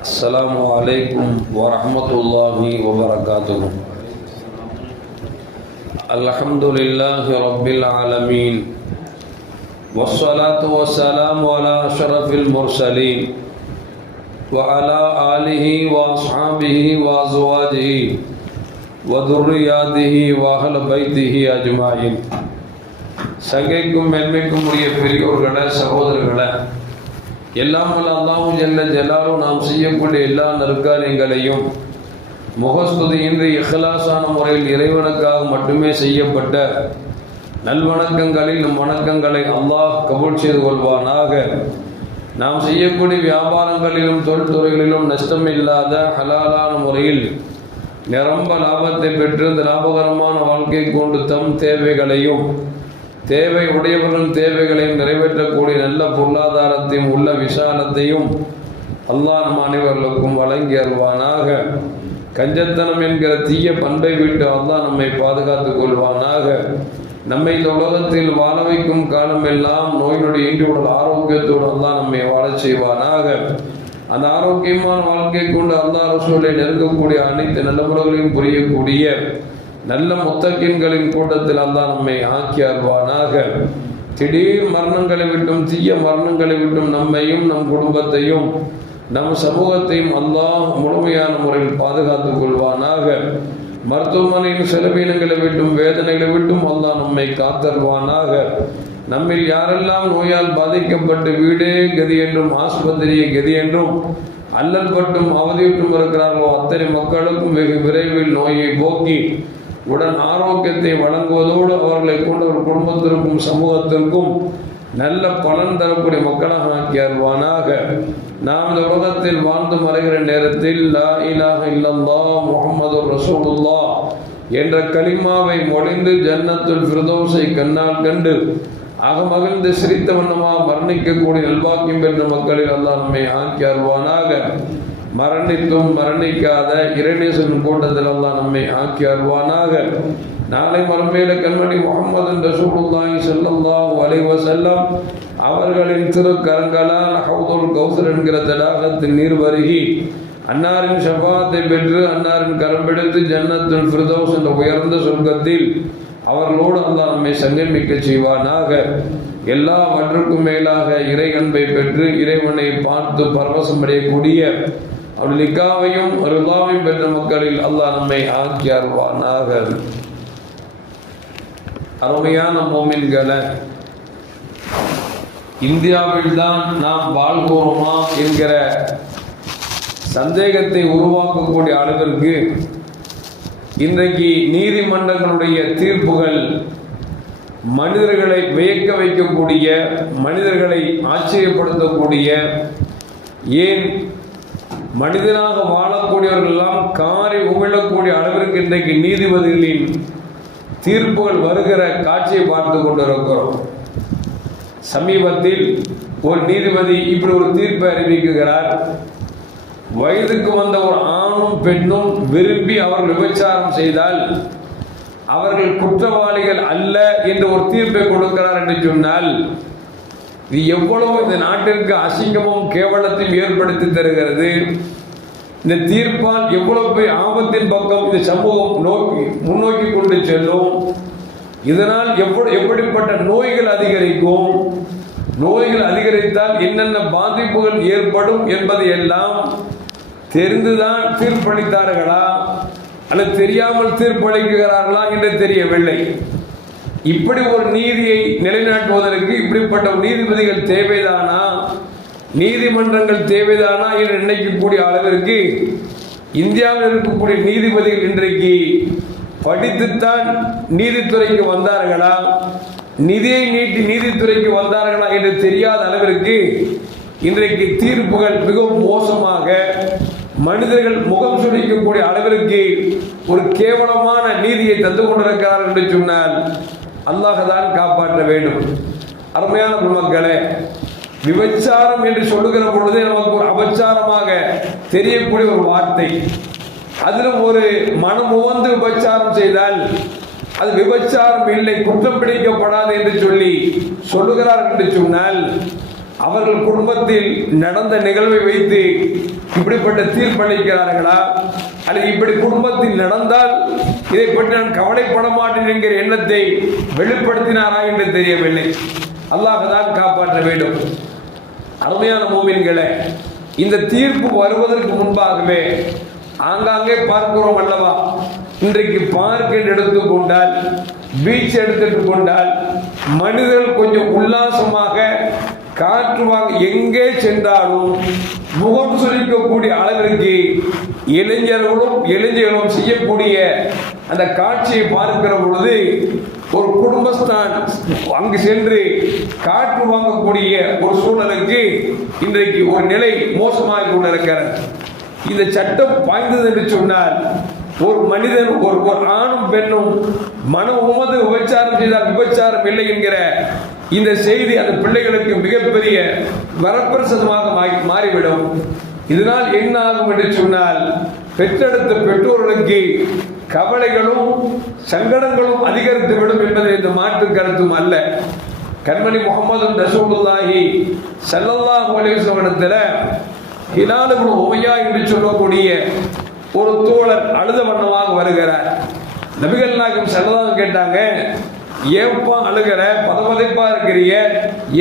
السلام عليكم ورحمة الله وبركاته. الحمد لله رب العالمين والصلاة والسلام على أشرف المرسلين وعلى آله وأصحابه وأزواجه وذرياته وأهل بيته أجمعين. சங்கைக்கும் மென்மைக்கும் உரிய பெரியோர்களே, சகோதரர்களே, எல்லாம் வல்ல அல்லாஹ் ஜல்ல ஜலாலும் நாம் செய்யக்கூடிய எல்லா நற்காரியங்களையும் முகஸ்துதியின்றி இஹ்லாஸான முறையில் இறைவனுக்காக மட்டுமே செய்யப்பட்ட நல்வணக்கங்களில் நம் வணக்கங்களை அல்லாஹ் கபூல் செய்து கொள்வானாக. நாம் செய்யக்கூடிய வியாபாரங்களிலும் தொழில்துறைகளிலும் நஷ்டமில்லாத ஹலாலான முறையில் நிரம்ப லாபத்தை பெற்று இந்த லாபகரமான வாழ்க்கை கொண்டு தம் தேவைகளையும் தேவை உடையவர்களின் தேவைகளையும் நிறைவேற்றக்கூடிய நல்ல பொருளாதாரத்தையும் உள்ள விசாலத்தையும் அல்லாஹ் நம் அனைவர்களுக்கும் வழங்கி அருள்வானாக. கஞ்சத்தனம் என்கிற தீய பண்பை விட்டு அல்லாஹ் நம்மை பாதுகாத்துக் கொள்வானாக. நம்மை இந்த உலகத்தில் வாழ வைக்கும் காலமெல்லாம் நோய் நொடி இன்றி உடல் ஆரோக்கியத்தோடு அல்லாஹ் நம்மை வாழச் செய்வானாக. அந்த ஆரோக்கியமான வாழ்க்கை கொண்டு அல்லாஹ் ரசூலை நெருங்கக்கூடிய அனைத்து நல்ல முறைகளையும் புரியக்கூடிய நல்ல முத்தகின்களின் கூட்டத்தில் அல்லாஹ் நம்மை ஆக்கி அருள்வானாக. திடீர் மரணங்களை விட்டும் தீய மரணங்களை விட்டும் நம்மையும் நம் குடும்பத்தையும் நம் சமூகத்தையும் அல்லாஹ் முழுமையான முறையில் பாதுகாத்துக் கொள்வானாக. மருத்துவமனையின் செலவீனங்களை விட்டும் வேதனைகளை விட்டும் அல்லாஹ் நம்மை காத்தருவானாக. நம்மில் யாரெல்லாம் நோயால் பாதிக்கப்பட்டு வீடே கதி என்றும் ஆஸ்பத்திரியை கதி என்றும் அல்லல் பட்டும் அவதியுற்றும் இருக்கிறார்களோ அத்தனை மக்களுக்கும் வெகு விரைவில் நோயை போக்கி உடன் ஆரோக்கியத்தை வழங்குவதோடு அவர்களை கொண்ட ஒரு குடும்பத்திற்கும் சமூகத்திற்கும் நல்ல பலன் தரக்கூடிய மக்களாக ஆக்கி அருள்வானாக. நாம் இந்த உலகத்தில் வாழ்ந்து மறைகிற நேரத்தில் லா இலாஹ இல்லல்லாஹ் முஹம்மதுர் ரசூலுல்லாஹ் என்ற கலிமாவை மொழிந்து ஜன்னத்துல் ஃபிர்தௌஸை கண்ணால் கண்டு அகமகிழ்ந்து சிரித்த வண்ணமாக மரணிக்கக்கூடிய நல்வாக்கியம் பெற்ற மக்களில் அல்லாஹ் நம்மை ஆக்கி அருள்வானாக. மரணித்தும் மரணிக்காத இறைநேசன் கூட்டத்தில் அல்லாஹ் நம்மை ஆக்கி அருள்வானாக. நாளை மறுமையில கண்மணி முஹம்மது ரசூலுல்லாஹி ஸல்லல்லாஹு அலைஹி வஸல்லம் அவர்களின் திருக்கரங்களால் ஹவுதுல் கௌசர் என்கிற தடாகத்தின் நீர் வருகி அன்னாரின் ஷஃபாத்தை பெற்று அன்னாரின் கரம் பிடித்து ஜன்னத்துல் ஃபிர்தௌஸ் என்ற உயர்ந்த சொர்க்கத்தில் அவர்களோடு அல்லாஹ் நம்மை சங்கமிக்க செய்வானாக. எல்லாவற்றுக்கும் மேலாக இறை அன்பை பெற்று இறைவனை பார்த்து பரவசம் அடையக்கூடிய அவருடைய லிக்காவையும் ரிதாவையும் பெற்ற மக்களில் அல்லாஹ் நம்மை ஆக்கி அருள்வானாக. அருமையான மோமின்களை, இந்தியாவில் தான் நாம் வாழ்கிறோமா என்கிற சந்தேகத்தை உருவாக்கக்கூடிய அளவிற்கு இன்றைக்கு நீதிமன்றங்களுடைய தீர்ப்புகள் மனிதர்களை வியக்க வைக்கக்கூடிய, மனிதர்களை ஆச்சரியப்படுத்தக்கூடிய, ஏன் மனிதனாக வாழக்கூடியவர்களெல்லாம் காரி உமிழக்கூடிய அளவிற்கு இன்றைக்கு நீதிபதிகளின் தீர்ப்புகள் வருகிற காட்சியை பார்த்து கொண்டிருக்கிறோம். சமீபத்தில் ஒரு நீதிபதி இப்படி ஒரு தீர்ப்பை அறிவிக்கிறார். வயதுக்கு வந்த ஒரு ஆணும் பெண்ணும் விரும்பி அவர்கள் விபச்சாரம் செய்தால் அவர்கள் குற்றவாளிகள் அல்ல என்று ஒரு தீர்ப்பை கொடுக்கிறார் என்று சொன்னால் இது எவ்வளவு இந்த நாட்டிற்கு அசிங்கமும் கேவலத்தையும் ஏற்படுத்தி தருகிறது. இந்த தீர்ப்பால் எவ்வளவு ஆபத்தின் பக்கம் இந்த சமூகம் முன்னோக்கி கொண்டு செல்லும். இதனால் எப்படிப்பட்ட நோய்கள் அதிகரிக்கும், நோய்கள் அதிகரித்தால் என்னென்ன பாதிப்புகள் ஏற்படும் என்பதை எல்லாம் தெரிந்துதான் தீர்ப்பளித்தார்களா அல்லது தெரியாமல் தீர்ப்பளிக்கிறார்களா என்று தெரியவில்லை. இப்படி ஒரு நீதியை நிலைநாட்டுவதற்கு இப்படிப்பட்ட நீதிபதிகள் தேவைதானா, நீதிமன்றங்கள் தேவைதானா என்று நினைக்கக்கூடிய அளவிற்கு இந்தியாவில் இருக்கக்கூடிய நீதிபதிகள் இன்றைக்கு படித்துத்தான் நீதித்துறைக்கு வந்தார்களா, நிதியை நீட்டி நீதித்துறைக்கு வந்தார்களா என்று தெரியாத அளவிற்கு இன்றைக்கு தீர்ப்புகள் மிகவும் மோசமாக மனிதர்கள் முகம் சுழிக்கக்கூடிய அளவிற்கு ஒரு கேவலமான நீதியை தந்து கொண்டிருக்கிறார் என்று சொன்னால் அல்லாஹ் தான் காப்பாற்ற வேண்டும். அருமையான மக்களே, விபச்சாரம் என்று சொல்லுகிற பொழுது நமக்கு ஒரு அபச்சாரமாக தெரியக்கூடிய ஒரு வார்த்தை. அதிலும் ஒரு மனம் உவந்து விபச்சாரம் செய்தால் அது விபச்சாரம் இல்லை, குற்றம் பிடிக்கப்படாது என்று சொல்லுகிறார் என்று சொன்னால் அவர்கள் குடும்பத்தில் நடந்த நிகழ்வை வைத்து இப்படிப்பட்ட தீர்ப்பளிக்கிறார்களா, அல்லது இப்படி குடும்பத்தில் நடந்தால் இதை பற்றி நான் கவலைப்பட மாட்டேன் என்கிற எண்ணத்தை வெளிப்படுத்தினாரா என்று தெரியவில்லை. அல்லாஹ் தான் காப்பாற்ற வேண்டும். அருமையான மூமின்களே, இந்த தீர்ப்பு வருவதற்கு முன்பாகவே ஆங்காங்கே பார்க்கிறோம் அல்லவா? இன்றைக்கு பார்க் எடுத்துக்கொண்டால், பீச் எடுத்துக்கொண்டால், மனிதர்கள் கொஞ்சம் உல்லாசமாக காற்று வாங்க எங்கே சென்றாலும் முகம் சுழிக்கக்கூடிய அளவிற்கு இளைஞர்களும் செய்யக்கூடிய அந்த காட்சியை பார்க்கிற பொழுது ஒரு குடும்பஸ்தான் அங்கு சென்று காற்று வாங்கக்கூடிய ஒரு சூழலுக்கு இன்றைக்கு ஒரு நிலை மோசமாக கொண்டிருக்கிறது. இந்த சட்டம் பாய்ந்தது என்று சொன்னால் ஒரு மனிதன் ஒரு ஆணும் பெண்ணும் மன உமது விபச்சாரம் செய்தால் விபச்சாரம் இல்லை என்கிற இந்த செய்தி அந்த பிள்ளைகளுக்கு மிகப்பெரிய வரப்பிரசாதமாக மாறிவிடும். இதனால் என்ன ஆகும் என்று சொன்னால் பெற்றெடுத்த பெற்றோர்களுக்கு கவலைகளும் சங்கடங்களும் அதிகரித்து விடும் என்பதை இந்த மாற்று கருத்தும் அல்ல. கண்மணி முகமது ரசூலுல்லாஹி ஸல்லல்லாஹு அலைஹி வஸல்லம் ஹிலால் இப்னு உமையா என்று சொல்லக்கூடிய ஒரு தோழர் அழுத வண்ணமாக வருகிறார். நபிகள் நாயகம் ஸல்லல்லாஹு கேட்டாங்க, ஏப்பா அழுகிற, பதபதைப்பா இருக்கிறீங்க,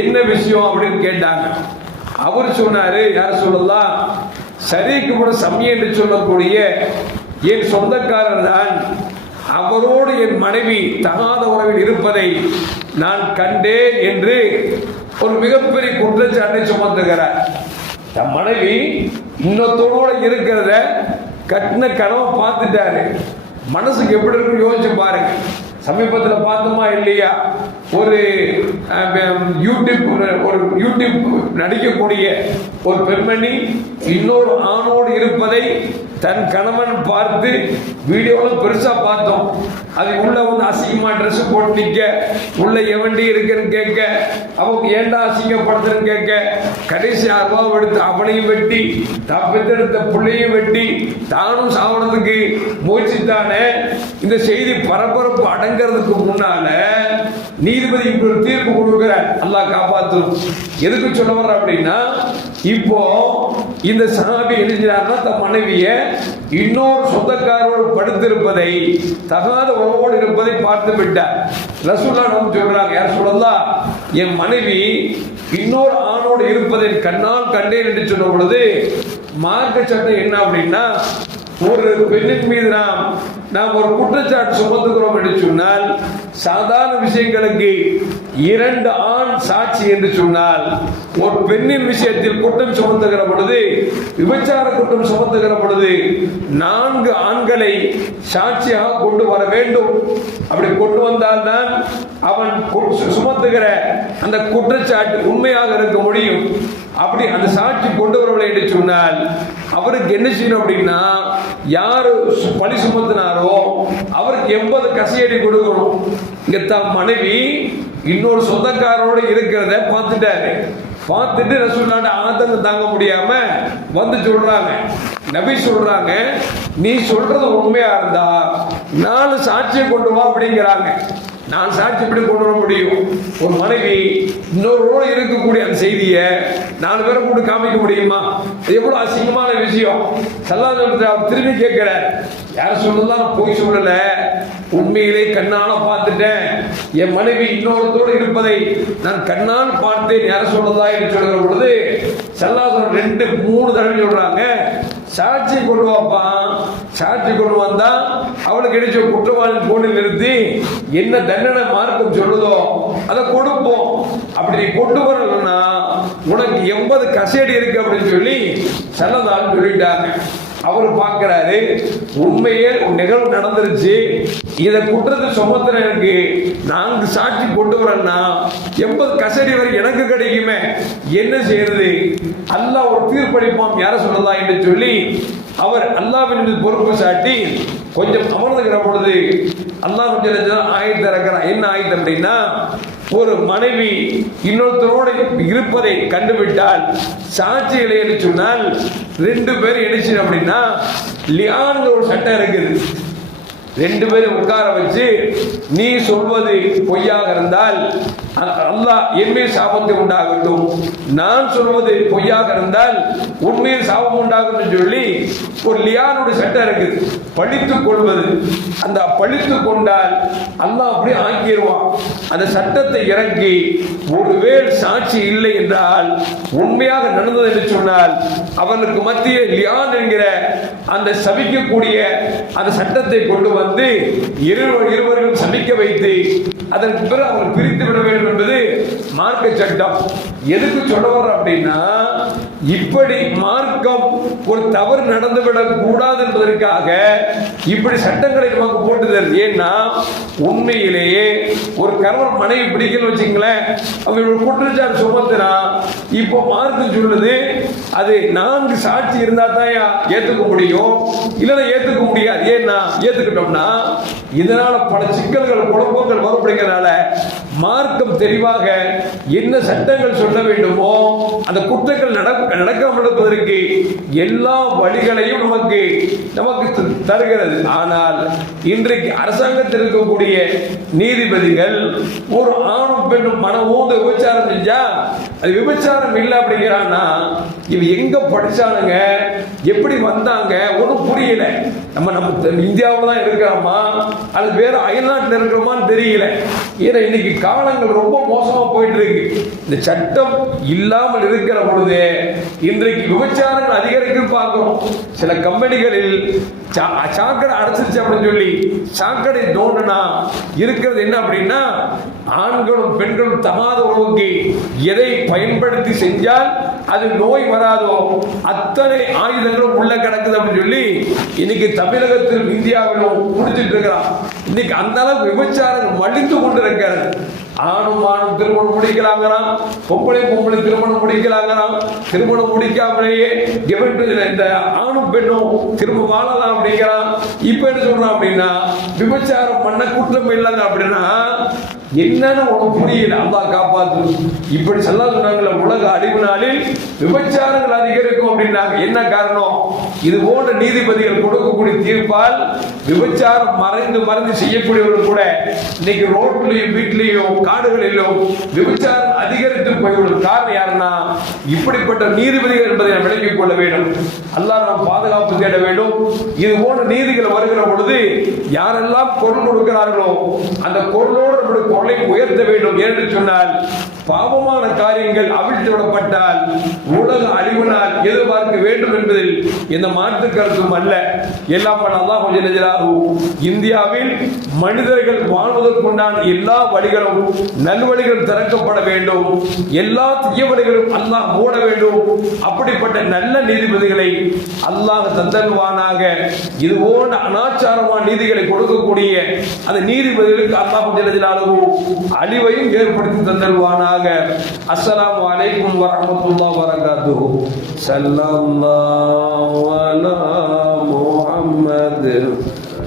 என்ன விஷயம் அப்படின்னு கேட்டாங்க. அவர் சொன்னாரு, யார் சொல்லலாம், ஷரீக் இப்னு சம்யா என்று சொல்லக்கூடிய என் சொந்தக்காரர் தான், அவரோடு என் மனைவி தகாத உறவில் இருப்பதை நான் கண்டேன் என்று ஒரு மிகப்பெரிய குற்றச்சாட்டை சுமத்துகிறார். தன் மனைவி இன்னொருத்தோட இருக்கிறத கட்டின கனவை பார்த்துட்டாரு. மனசுக்கு எப்படி இருக்கு யோசிச்சு பாருங்க. சமீபத்தில் பார்த்தோமா இல்லையா, ஒரு யூடியூப் நடிக்கக்கூடிய ஒரு பெண்மணி இன்னொரு ஆணோடு இருப்பதை தன் கணவன் பார்த்து வீடியோவில் பெருசா பார்த்தோம். அது உள்ள வந்து அசிங்கமா ட்ரெஸ் போட்டு நிற்க, உள்ள எவண்டி இருக்குன்னு கேட்க, அவங்க ஏண்டா அசிங்கப்படுத்துன்னு கேட்க, கடைசி அருவாவை எடுத்து அவனையும் வெட்டி தப்பித்தெடுத்த பிள்ளையும் வெட்டி தானும் சாவனதுக்கு முயற்சித்தானே. இந்த செய்தி பரபரப்பு அடங்கிறதுக்கு முன்னால நீதிபதி இப்படி ஒரு தீர்ப்பு கொடுக்கிறார். அல்லாஹ் காப்பாற்றும். எதுக்கு சொல்ல வர்ற அப்படின்னா, இப்போ இந்த சஹாபி எழுதினார்னா தன் மனைவிய இன்னொரு சொந்தக்காரோடு படுத்திருப்பதை, தகாத உறவோடு இருப்பதை பார்த்து விட்டார். ரசூலுல்லாஹ் நமக்கு சொல்றாங்க, யார் சொல்லலாம், என் மனைவி இன்னொரு ஆணோடு இருப்பதை கண்ணால் கண்டேன் என்று சொன்ன பொழுது மார்க்க சட்டம் என்ன அப்படின்னா, ஒரு பெண்ணின் மீது நாம் ஒரு குற்றச்சாட்டு சுமத்துகிறோம் என்று சொன்னால், சாதாரண விஷயங்களுக்கு 2 ஆண் சாட்சி என்று சொன்னால், ஒரு பெண்ணின் விஷயத்தில் குற்றம் சுமத்துகிற பொழுது, விபச்சார குற்றம் சுமத்துகிற பொழுது 4 ஆண்களை சாட்சியாக கொண்டு வர வேண்டும். அப்படி கொண்டு வந்தால்தான் அவன் சுமத்துகிற அந்த குற்றச்சாட்டு உண்மையாக இருக்க முடியும். அப்படி அந்த சாட்சி கொண்டு வரவில்லை என்று சொன்னால் அவருக்கு என்ன செய்யணும் அப்படின்னா, யாரு பழி சுமத்தினாரோ அவருக்கு 80 கசையடி கொடுக்கணும். இங்க தன் மனைவி இன்னொரு சொந்தக்காரோடு இருக்கிறத பார்த்துட்டாரு. பார்த்துட்டு ரசூலுல்லாஹ் ஆதங்கம் தாங்க முடியாம வந்து சொல்றாங்க, நபி சொல்றாங்க, நீ சொல்றது உண்மையா இருந்தா 4 சாட்சியை கொண்டு வா அப்படிங்கிறாங்க. நான் சாட்சி எப்படி கொண்டு வர முடியும்? ஒரு மனைவி இன்னொரு இருக்கக்கூடிய அந்த செய்தியை 4 பேரை கூட காமிக்க முடியுமா? எவ்வளவு அசிங்கமான விஷயம். ஸல்லல்லாஹு திரும்பி கேட்கிற, யார் சொல்லலாம், நான் போய் சொல்லல, உண்மையிலே கண்ணால பார்த்துட்டேன், என் மனைவி இன்னொருத்தோடு இருப்பதை நான் கண்ணால் பார்த்தேன், யார சொல்லலாம் என்று சொல்கிற பொழுது ஸல்லல்லாஹு 2-3 தடவை சொல்றாங்க, சாட்சி கொண்டு வாப்பா. சாட்சி கொண்டு வந்தா அவளுக்கு கிடைச்ச குற்றவாளி போட்டு நிறுத்தி என்ன தண்டனை மார்க்கம் சொல்லுதோ அதை கொடுப்போம். அப்படி நீ கொண்டு வரலன்னா உனக்கு 80 கசேடி இருக்கு அப்படின்னு சொல்லி ஸல்லல்லாஹு சொல்லிட்டாங்க. அவர் பார்க்கிறாரு, உண்மையே நிகழ்வு நடந்துருச்சு, இதை குற்றத்தை சுமத்துற எனக்கு 4 சாட்சி கொண்டு வரேன்னா 80 கசடி வரை எனக்கு கிடைக்குமே, என்ன செய்யறது? அல்லாஹ் ஒரு தீர்ப்பளிப்பான், யார சொல்லலாம் என்று சொல்லி அவர் அல்லாஹ்வின் பொறுப்பு சாட்டி கொஞ்சம் அமர்ந்துகிற பொழுது அல்லாஹ் கொஞ்சம் ஆயத்தை இறக்கிறான். என்ன ஆயத்தம் அப்படின்னா, ஒரு மனைவி இன்னொருத்தரோடு இருப்பதை கண்டுவிட்டால் சாட்சிகளை என்று சொன்னால் 2 பேர் எழுச்சி அப்படின்னா லியான் ஒரு சட்டம் இருக்குது. 2 பேரும் உட்கார வச்சு நீ சொல்வது பொய்யாக இருந்தால் அல்லாஹ் என்மேல் சாபத்தை உண்டாகட்டும், நான் சொல்வது பொய்யாக இருந்தால் உண்மையில் சாபம் உண்டாகும் என்று சொல்லி ஒரு லியானுடைய சட்டம் இருக்குது, பழித்துக் கொள்வது. அந்த பழித்துக் கொண்டால் அல்லாஹ் அப்படியே ஆக்கிடுவான். அந்த சட்டத்தை இறக்கி ஒருவேளை சாட்சி இல்லை என்றால், உண்மையாக நடந்தது என்று சொன்னால், அவர்களுக்கு மத்திய லியான் என்கிற அந்த சபிக்கக்கூடிய அந்த சட்டத்தை கொண்டு வந்து இருவர்களும் சபிக்க வைத்து அதற்கு பிறகு அவர்கள் பிரித்து விட வேண்டும் என்பது மார்க்க சட்டம். எதுக்கு சொல்ல வர்ற அப்படின்னா, இப்படி மார்க்கம் ஒரு தவறு நடந்துவிடக் கூடாது என்பதற்காக இப்படி சட்டங்களை நமக்கு போட்டு தருது. ஏன்னா உண்மையிலேயே ஒரு கணவன் மனைவி பிடிக்கணும்னு வச்சுங்களேன், அவங்களோட குற்றச்சாட்டு சுமத்தினா இப்போ மார்க்கம் சொல்லுது அது 4 சாட்சி இருந்தா தான் ஏத்துக்க முடியும், இல்லைன்னா ஏத்துக்க முடியாது. ஏன்னா ஏத்துக்கிட்டோம்னா இதனால பல சிக்கல்கள் குழப்பங்கள் வரப்படுகிறதுனால மார்க்கம் தெளிவாக என்ன சட்டங்கள் சொல்ல வேண்டுமோ அந்த குற்றங்கள் நடக்காமல் இருப்பதற்கு எல்லா வழிகளையும் நமக்கு தருகிறது. ஆனால் இன்றைக்கு அரசாங்கத்தில் இருக்கக்கூடிய நீதிபதிகள் ஒரு ஆணும் பெண்ணும் மனமோந்து விபச்சாரம் செஞ்சா அது விபச்சாரம் இல்லை அப்படிங்கிறான்னா, இவ எங்க படிச்சானுங்க, எப்படி வந்தாங்க, ஒன்றும் புரியல. நம்ம இந்தியாவில் தான் இருக்கிறோமா அது வேற அயல்நாட்டில் இருக்கிறோமான்னு தெரியல. ஏன்னா இன்னைக்கு காலங்கள் ரொம்ப மோசமா போயிட்டு இருக்கு. இந்த சட்டம் இல்லாமல் இருக்கிற பொழுது இன்றைக்கு விபச்சாரங்கள் அதிகரிக்கும் பார்க்கிறோம். சில கம்பெனிகளில் சாக்கடை அடைச்சிருச்சு அப்படின்னு சொல்லி சாக்கடை தோண்டனா இருக்கிறது என்ன அப்படின்னா, ஆண்களும் பெண்களும் தகாத உறவுக்கு எதை பயன்படுத்தி செஞ்சால் அது நோய் வராதோ அத்தனை ஆயுதங்களும் உள்ள கிடக்குது அப்படின்னு சொல்லி இன்னைக்கு தமிழகத்தில் இந்தியாவிலும் முடிச்சுட்டு இருக்கிறான். இன்னைக்கு அந்த அளவுக்கு விபச்சாரங்கள் மலிந்து கொண்டு இருக்கிறது. ஆணும் திருமணம் முடிக்கலாங்கிறான், பொம்பளை திருமணம் முடிக்கலாங்கிறான். திருமணம் முடிக்காமலேயே இந்த ஆணும் பெண்ணும் திரும்ப வாழலாம் அப்படிங்கிறான். இப்ப என்ன சொல்றான் அப்படின்னா, விபச்சாரம் பண்ண குற்றம் இல்லைங்க அப்படின்னா என்னன்னு உனக்கு புரியல. அல்லாஹ் காப்பாத்து. இப்படி சொன்னாங்கல்ல, உலக அழிவு நாளில் விபச்சாரங்கள் அதிகரிக்கும் அப்படின்னாங்க. என்ன காரணம்? இது போன்ற நீதிபதிகள் கொடுக்கக்கூடிய தீர்ப்பால் விபச்சாரம் மறைந்து செய்யக்கூடியவர்கள் கூட இன்னைக்கு ரோட்லயும் வீட்லயும் காடுகளிலும் விபச்சாரம் அதிகரித்து போய்விடும். காரணம் யாருன்னா இப்படிப்பட்ட நீதிபதிகள் என்பதை நாம் விளங்கிக் கொள்ள வேண்டும். அல்லாஹ் நாம் பாதுகாப்பு தேட வேண்டும். இது போன்ற நீதிகள் வருகிற பொழுது யாரெல்லாம் பொருள் கொடுக்கிறார்களோ அந்த பொருளோடு நம்முடைய பொருளை உயர்த்த வேண்டும். என்று சொன்னால் பாவமான காரியங்கள் அவிழ்த்து விடப்பட்டால் உலக அழிவினால் எதிர்பார்க்க வேண்டும் என்பதில் எந்த மாற்று கருத்தும் அல்ல. எல்லாம் அல்லாஹ் இந்தியாவில் மனிதர்கள் வாழ்வதற்குண்டான எல்லா வழிகளும் நல்வழிகளும் திறக்கப்பட வேண்டும். எல்லா தீய வழிகளும் அல்லாஹ் மூட வேண்டும். அப்படிப்பட்ட நல்ல நீதிபதிகளை அல்லாஹ் தந்தல்வானாக. இது போன்ற அனாச்சாரமான நீதிகளை கொடுக்கக்கூடிய அந்த நீதிபதிகளுக்கு அல்லாஹ் அழிவையும் ஏற்படுத்தி தந்தல்வானாக. அஸ்ஸலாமு அலைக்கும் வரஹ்மத்துல்லாஹி வபரகாத்துஹு. ஸல்லல்லாஹு அலா முஹம்மத்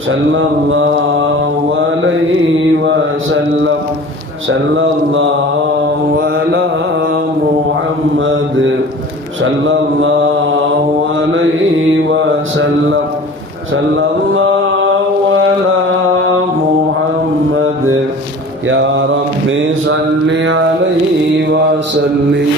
ஸல்லல்லாஹு அலைஹி வஸல்லம். ஸல்லல்லாஹு அலா முஹம்மத் ஸல்லல்லாஹு அலைஹி வஸல்லம். ஸல்லல்லாஹு அலா முஹம்மத். யா ரப்பி ஸல்லி அலைஹி வஸல்லிம்.